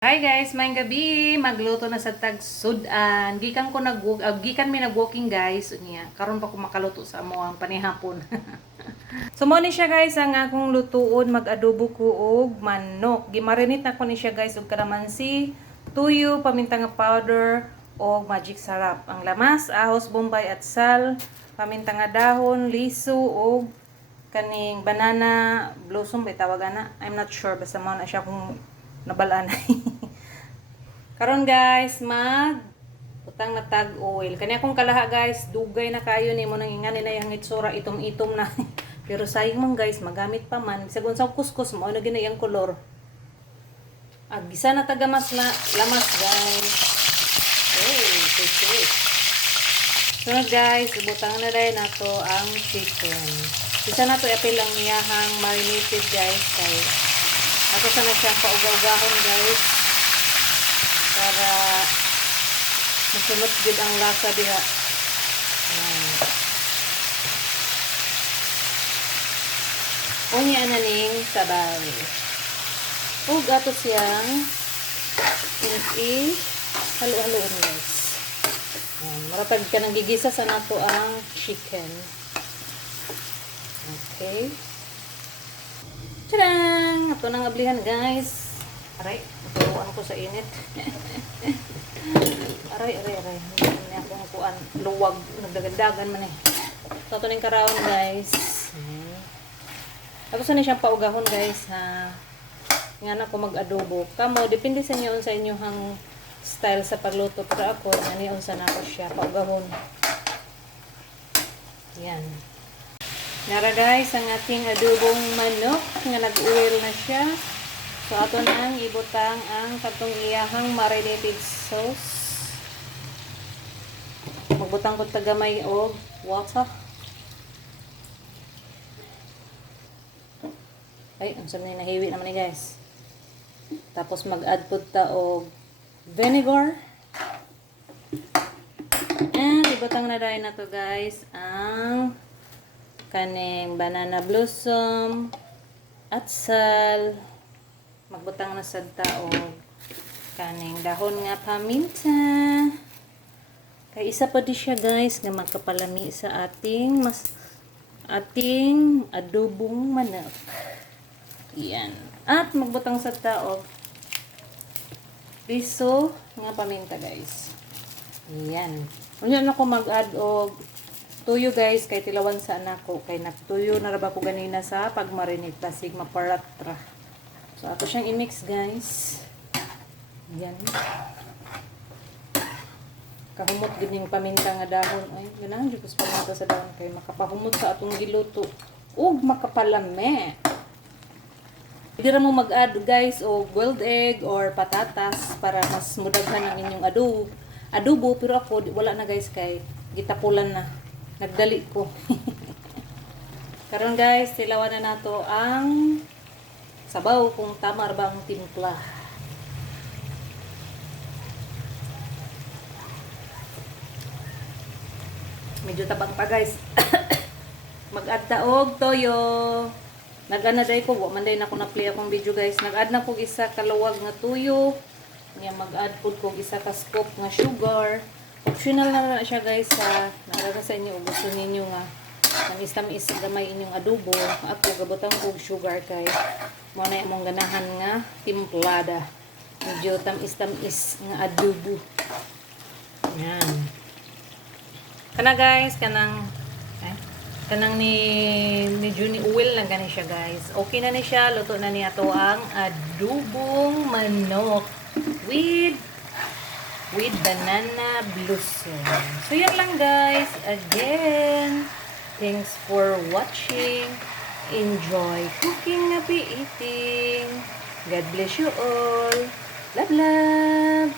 Hi guys, maayong gabi. Magluto na sa tagsudan. Gikan mi nag-walking guys unya. Karon pa ko makaluto sa amo ang panihapon. So mo ni siya guys ang akong lutuon, mag-adobo ko og manok. Gimarinate na ko ni siya guys og kalamansi, tuyo, paminta nga powder og magic sarap. Ang lamas, ahos, bombay at sal, paminta nga dahon, liso og kaning banana blossom bay tawag ana. I'm not sure basta mo na siya kung nabalaan. Karon guys, utang na tag oil. Kani akong kalaha guys, dugay na kayo nimo nang ingani na yang itsura itom-itom na. Pero sayang man guys, magamit pa man. Sagun sa kuskus mo na gina yang kolor. Gisa na tagamas na lamas guys. Okay. So guys, ibutang na dai nato ang chicken. Isa na to apil lang niyahang marinated guys kay ato sana siya pauga-ugahon guys para masunod gid ang lasa diha. Unya na ning sabaw. Ug ato siyang halo-haloon guys. Maratag ka nang gigisa sa nato ang chicken. Okay. Tadang! Ito nang ablihan guys. Aray, naturuan ko sa init. Aray. Hindi akong kuan. Luwag. Nagdagandagan man eh. So, ito ning karaon guys. Tapos na siyang paugahon guys ha. Nga na ko mag-adobo. Kamo, depende sa inyo sa inyong style sa pagluto. Pero ako, naniyon sa nako siya. Paugahon. Yan. Nara guys, ang ating adobong manok nga nag-oil na siya. So ato nang ibutang ang katong iyahang marinated sauce. Magbutang ko tagamay og water. Ay, ang sarap na nahiwi naman ni guys. Tapos mag-add po ta og vinegar. And ibutang na dahil na to guys ang kaning banana blossom at sal. Magbutang na sad ta og kaning dahon nga paminta. Kay isa pa di siya guys nga magkapalami sa ating adobong manok. Yan. At magbutang sad ta og piso nga paminta guys. Yan. Unya na ko mag-add og tuyo guys, kay tilawan sa anak ko. Kay nagtuyo na raba ko ganina sa pagmarinate. Pasig maparatra. So, ato siyang i-mix guys. Yan. Kahumot din yung paminta nga dahon. Ay, ganahan dyan kus paminta sa dahon. Kay makapahumot sa atong giluto. Ug makapalame. Pwede mo mag-add guys o boiled egg or patatas para mas mudaghan ang inyong adobo. Pero ako, wala na guys kay gitapulan na. Nagdali ko. Karon guys, tilawan na nato ang sabaw kung tama ba ang timpla. Medyo tabang pa guys. Mag-add ta og toyo. Nag-add na day ko, man day na ko na-play akong video guys. Nag-add na ko isa kaluwag nga tuyo. Nya mag-add ko isa ka scoop nga sugar. Optional na siya guys sa naaraga sa inyo. Gusto ninyo nga tamis-tamis gamay inyong adobo. Ako gabutang kog sugar kay mo na imong ganahan nga timplada. Medyo tamis-tamis nga adobo. Yan. Kana guys, kanang ni Juni oil lang gani siya guys. Okay na ni siya. Luto na niya to ang adobong manok with banana blossom. So yan lang guys. Again, thanks for watching. Enjoy cooking, happy eating. God bless you all. Love, love.